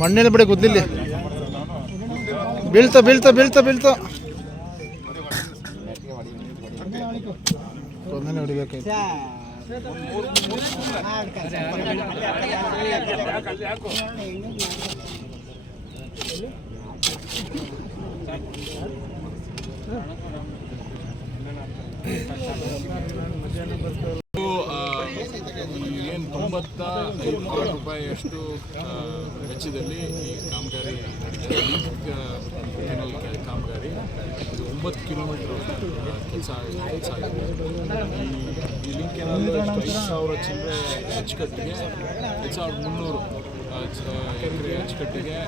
ಮಣ್ಣಿನ ಬಿಡಿ ಗುದ್ದಿಲ್ಲಿ. ಬೀಳ್ತಾ ಬೀಳ್ತಾ ಬೀಳ್ತಾ ಬೀಳ್ತಾ. ಏನು ತೊಂಬತ್ತ ಐದು ಕೋಟಿ ರೂಪಾಯಿಯಷ್ಟು ವೆಚ್ಚದಲ್ಲಿ ಈ ಕಾಮಗಾರಿ ಕೆನಲ್ ಕಾಮಗಾರಿ ಇದು ಒಂಬತ್ತು ಕಿಲೋಮೀಟ್ರ್ ಕೆಲಸ ಕೆಲಸ ಆಗಿದೆ. ಈ ಲಿಂಕ್ ಕೆನಲ್ ಐದು ಸಾವಿರ ಚಿಲ್ಲರೆ ಅಚ್ಚುಕಟ್ಟಿಗೆ, ಐದು ಸಾವಿರದ ಮುನ್ನೂರು ಎಕರೆ ಅಚ್ಚುಕಟ್ಟಿಗೆ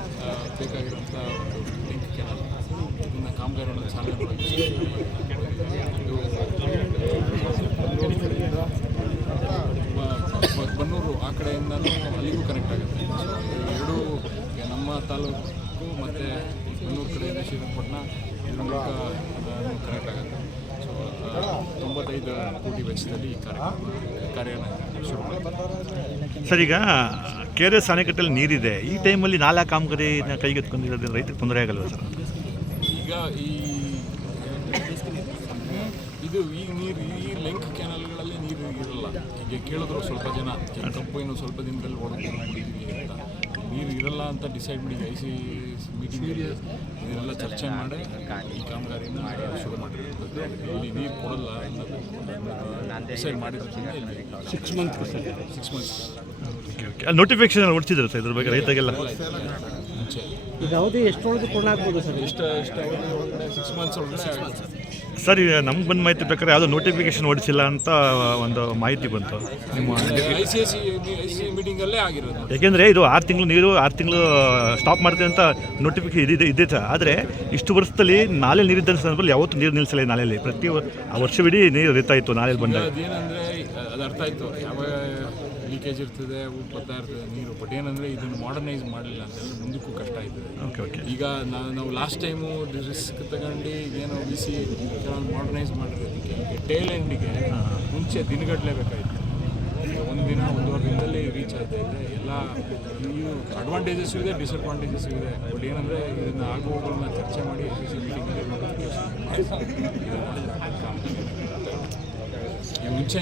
ಬೇಕಾಗಿರುವಂಥ ಒಂದು ಲಿಂಕ್ ಕೆನಲ್ ಇದನ್ನು ಕಾಮಗಾರಿಯನ್ನು ಚಾಲನೆ ಮಾಡಿದ್ದೀವಿ ಇದು ಬನ್ನೂರು ಕಡೆಯಿಂದ ಬ- ಬ- ಬನ್ನೂರು ಕಡೆಯಿಂದನೂ ಅಲ್ಲಿಗೂ ಕನೆಕ್ಟ್ ಆಗುತ್ತೆ. ಸೊ ಎರಡೂ ನಮ್ಮ ತಾಲೂಕು ಮತ್ತು ಇನ್ನೂರು ಕಡೆಯಿಂದ ಶ್ರೀರಂಗಪಟ್ಟಣ ಇದ್ರ ಮೂಲಕ ಕನೆಕ್ಟ್ ಆಗುತ್ತೆ. ಸೊ ತೊಂಬತ್ತೈದು ಕೋಟಿ ವೆಚ್ಚದಲ್ಲಿ ಈ ಕಾರ್ಯಕ್ರಮ ಕಾರ್ಯನ ಶುರು ಸರ್ ಈಗ ಕೆ ಆರ್ ಎಸ್ ಅಣೆಕಟ್ಟಲ್ಲಿ ನೀರಿದೆ. ಈ ಟೈಮಲ್ಲಿ ನಾಲ್ಕು ಕಾಮಗಾರಿನ ಕೈಗೆತ್ಕೊಂಡಿರೋದ್ರಿಂದ ರೈತರಿಗೆ ತೊಂದರೆ ಆಗಲ್ವಾ ಸರ್? ಈಗ ಈ ಇದು ಈ ನೀರು ಈ ಲೆಂಕ್ ಕೆನಲ್ಗಳಲ್ಲಿ ನೀರು ಇರಲ್ಲ. ಈಗ ಕೇಳಿದ್ರು ಸ್ವಲ್ಪ ಜನ. ಕಪ್ಪು ಇನ್ನು ಸ್ವಲ್ಪ ದಿನದಲ್ಲಿ ಹೊಡ್ಕೊಂಡಿದ್ದೀವಿ ಅಂತ ನೀರು ಇರಲ್ಲ ಅಂತ ಡಿಸೈಡ್ ಮಾಡಿ ಐ ಸಿ ಮೀಟಿಂಗ್ ಇದನ್ನೆಲ್ಲ ಚರ್ಚೆ ಮಾಡಿ ಈ ಕಾಮಗಾರಿನ ಶುರು ಮಾಡಿರ್ತದೆ ಇಲ್ಲಿ ನೀರು ಕೊಡಲ್ಲ ಅನ್ನೋದು ಡಿಸೈಡ್ ಮಾಡಿರೋದ್ರಿಂದ ಇಲ್ಲಿ six month six months okay okay ಅಲ್ಲಿ ನೋಟಿಫಿಕೇಶನ್ ಹೊಡ್ತಿದ್ರು ಸರ್ ಇದ್ರ ಬಗ್ಗೆ ರೈತಗೆಲ್ಲ ಮುಂಚೆ. ಈಗ ಅವಧಿ ಎಷ್ಟೊಳಗೆ ಪೂರ್ಣ ಆಗ್ಬೋದು ಸರ್? ಇಷ್ಟ ಇಷ್ಟ ಒಳಗಡೆ ಸಿಕ್ಸ್ ಮಂತ್ಸ್ ಒಳಗಡೆ ಆಗುತ್ತೆ ಸರ್ ನಮ್ಗೆ ಬಂದ ಮಾಹಿತಿ ಪ್ರಕಾರ ಯಾವುದೋ ನೋಟಿಫಿಕೇಶನ್ ಹೊಡಿಸಿಲ್ಲ ಅಂತ ಒಂದು ಮಾಹಿತಿ ಬಂತು. ನಿಮ್ಮ I C S C I C ಮೀಟಿಂಗಲ್ಲೇ ಆಗಿರೋದು. ಯಾಕೆಂದರೆ ಇದು ಆರು ತಿಂಗಳು ನೀರು ಆರು ತಿಂಗಳು ಸ್ಟಾಪ್ ಮಾಡ್ತೀವಿ ಅಂತ ನೋಟಿಫಿಕೇಶನ್ ಇದೆ ಇದೆ ಸರ್ ಆದರೆ ಇಷ್ಟು ವರ್ಷದಲ್ಲಿ ನಾಲೆ ನೀರಿದ್ದ ಸಂದರ್ಭದಲ್ಲಿ ಯಾವತ್ತೂ ನೀರು ನಿಲ್ಲಿಸಲ್ಲ ಈ ನಾಲೆಯಲ್ಲಿ. ಪ್ರತಿ ವರ್ಷವಿಡೀ ನೀರು ಹರಿತಾ ಇತ್ತು ನಾಲೆಯಲ್ಲಿ ಬಂದಾಗ. ಅದೇನಂದ್ರೆ ಅದು ಅರ್ಥ ಆಯ್ತು. ಯಾವ ಲೀಕೇಜ್ ಇರ್ತದೆ ಉತ್ಪತ್ತ ಇರ್ತದೆ ನೀರು ಬಟ್ ಏನಂದರೆ ಇದನ್ನು ಮಾಡರ್ನೈಸ್ ಮಾಡಲಿಲ್ಲ ಅಂತಂದರೆ ಮುಂದಕ್ಕೂ ಕಷ್ಟ ಆಯ್ತದೆ. ಓಕೆ ಓಕೆ ಈಗ ನಾ- ನಾವು ಲಾಸ್ಟ್ ಟೈಮು ರಿಸ್ಕ್ ತಗೊಂಡು ಏನೋ ಬಿ ಸಿ ಚೆನ್ನಾಗಿ ಮಾಡರ್ನೈಸ್ ಮಾಡಿರೋದಕ್ಕೆ ಟೇಲ್ ಎಂಡಿಗೆ ಮುಂಚೆ ದಿನಗಟ್ಟಲೆ ಬೇಕಾಯಿತು ಒಂದು ದಿನ ಒಂದೂವರೆ ದಿನದಲ್ಲಿ ರೀಚ್ ಆಗ್ತಾ ಇದೆ. ಎಲ್ಲ ಅಡ್ವಾಂಟೇಜಸ್ ಇದೆ ಡಿಸ್ಅಡ್ವಾಂಟೇಜಸ್ ಇದೆ. ಬಟ್ ಏನಂದರೆ ಇದನ್ನು ಆಗುವನ್ನ ಚರ್ಚೆ ಮಾಡಿ ಮುಂಚೆ